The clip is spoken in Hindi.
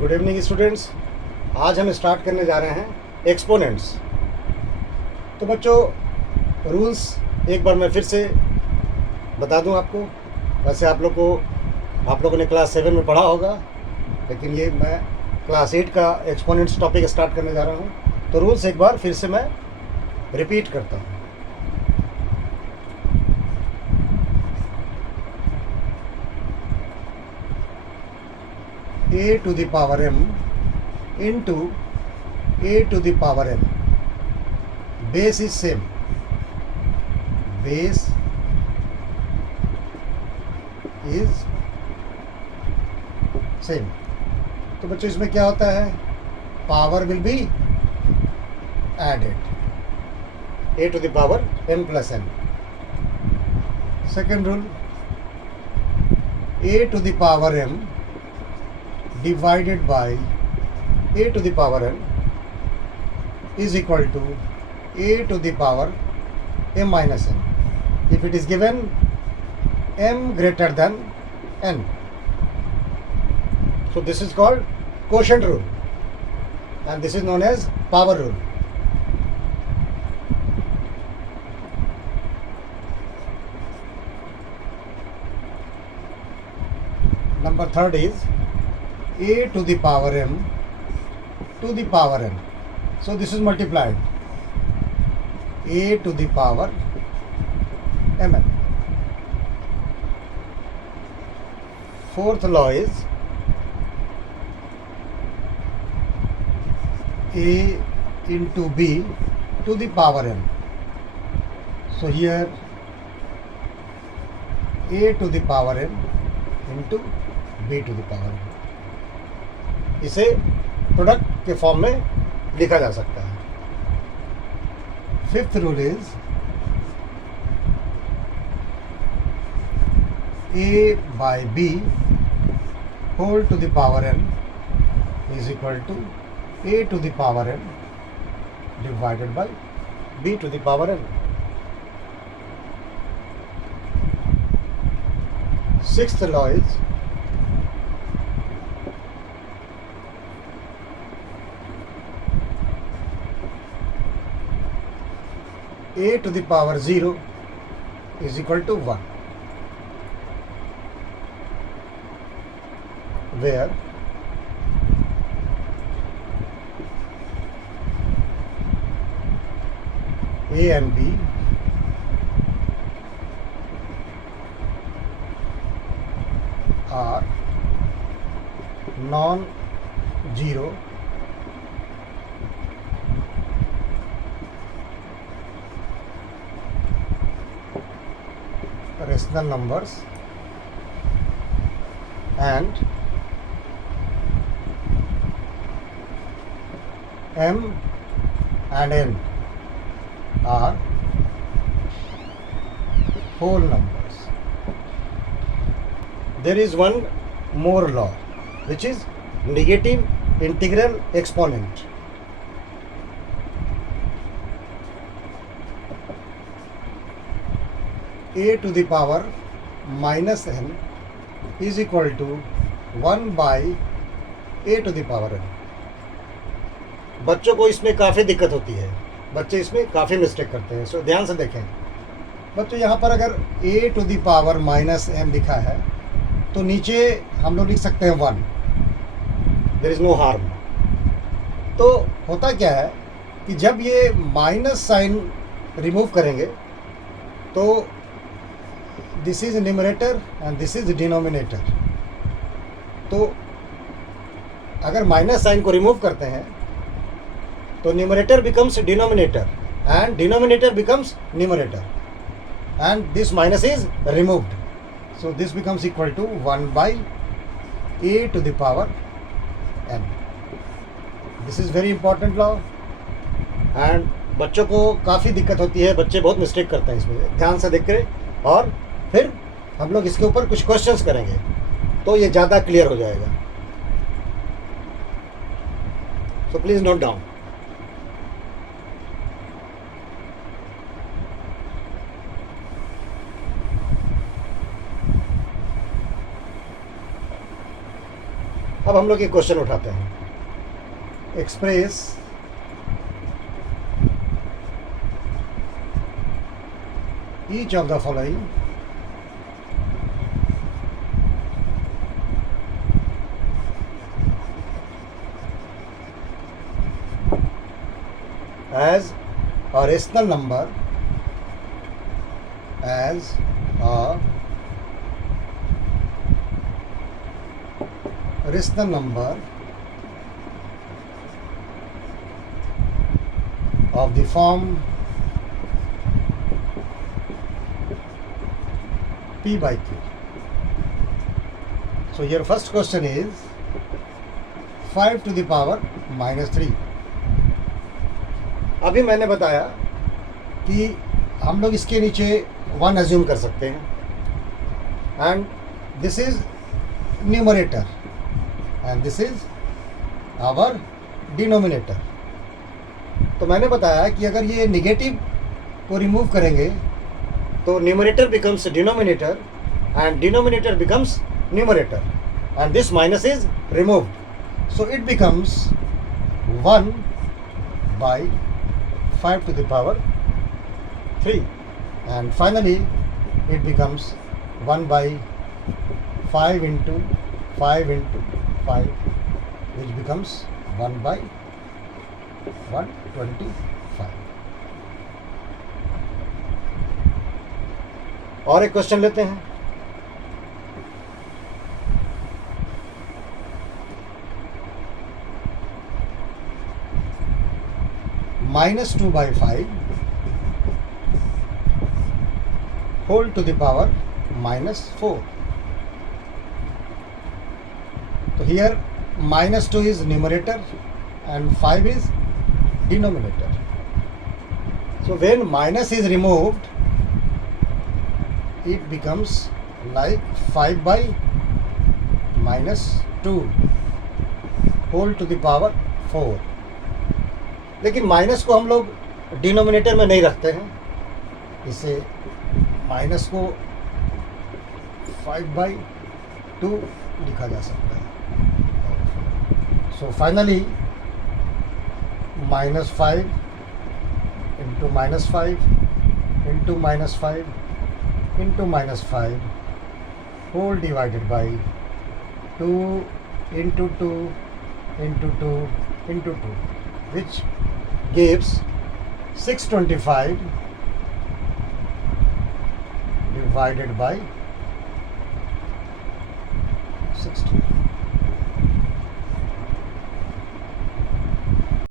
Good evening students. आज हम स्टार्ट करने जा रहे हैं एक्सपोनेंट्स। तो बच्चों, रूल्स एक बार मैं फिर से बता दूं आपको। वैसे आप लोगों ने क्लास 7 में पढ़ा होगा, लेकिन ये मैं क्लास 8 का एक्सपोनेंट्स टॉपिक स्टार्ट करने जा रहा हूं। तो रूल्स एक बार फिर से मैं रिपीट करता हूं। a to the power m into a to the power n. Base is same. Base is same. तो बच्चों इसमें क्या होता है? Power will be added, a to the power m plus n. Second rule, a to the power m divided by a to the power n is equal to a to the power m minus n if it is given m greater than n. So this is called quotient rule and this is known as power rule. Number third is a to the power m to the power n. So this is multiplied, a to the power mn. Fourth law is a into b to the power n. So here a to the power n into b to the power n. इसे प्रोडक्ट के फॉर्म में लिखा जा सकता है। Fifth rule is a by b whole to the power n is equal to a to the power n divided by b to the power n. Sixth law is a to the power 0 is equal to 1, where a and b are non-zero rational numbers and m and n are whole numbers. There is one more law, which is negative integral exponent. a to the power minus n is equal to 1 by a to the power n. बच्चों को इसमें काफ़ी दिक्कत होती है, बच्चे इसमें काफ़ी मिस्टेक करते हैं। सो ध्यान से देखें बच्चों, यहाँ पर अगर a to the power minus n लिखा है तो नीचे हम लोग लिख सकते हैं 1, देयर इज़ नो हार्म। तो होता क्या है कि जब ये माइनस साइन रिमूव करेंगे तो this is numerator and this is denominator. तो अगर माइनस साइन को रिमूव करते हैं तो numerator becomes denominator and denominator becomes numerator and this minus is removed. So this becomes equal to 1 by a to the power n. This is very important law and बच्चों को काफ़ी दिक्कत होती है, बच्चे बहुत मिस्टेक करते हैं इसमें। ध्यान से देख कर और फिर हम लोग इसके ऊपर कुछ क्वेश्चंस करेंगे तो ये ज़्यादा क्लियर हो जाएगा। So please note down. अब हम लोग ये क्वेश्चन उठाते हैं. Express each of the following as a rational number, as a rational number of the form P by Q. So your first question is 5 to the power minus 3. अभी मैंने बताया कि हम लोग इसके नीचे 1 अज्यूम कर सकते हैं and this is numerator and this is our denominator. तो मैंने बताया कि अगर ये निगेटिव को रिमूव करेंगे तो numerator becomes denominator and denominator becomes numerator and this minus is removed. So it becomes 1 by 5 to the power 3 and finally it becomes 1 by 5 into 5 into 5 which becomes 1 by 125. और एक क्वेश्चन लेते हैं. minus 2 by 5 whole to the power minus 4. So here minus 2 is numerator and 5 is denominator. So when minus is removed, it becomes like 5 by minus 2 whole to the power 4. लेकिन माइनस को हम लोग डिनोमिनेटर में नहीं रखते हैं, इसे माइनस को 5/2 लिखा जा सकता है. So finally -5 into -5 into -5 into -5 whole divided by 2 into 2 into 2 into 2 which gives 625 divided by 60.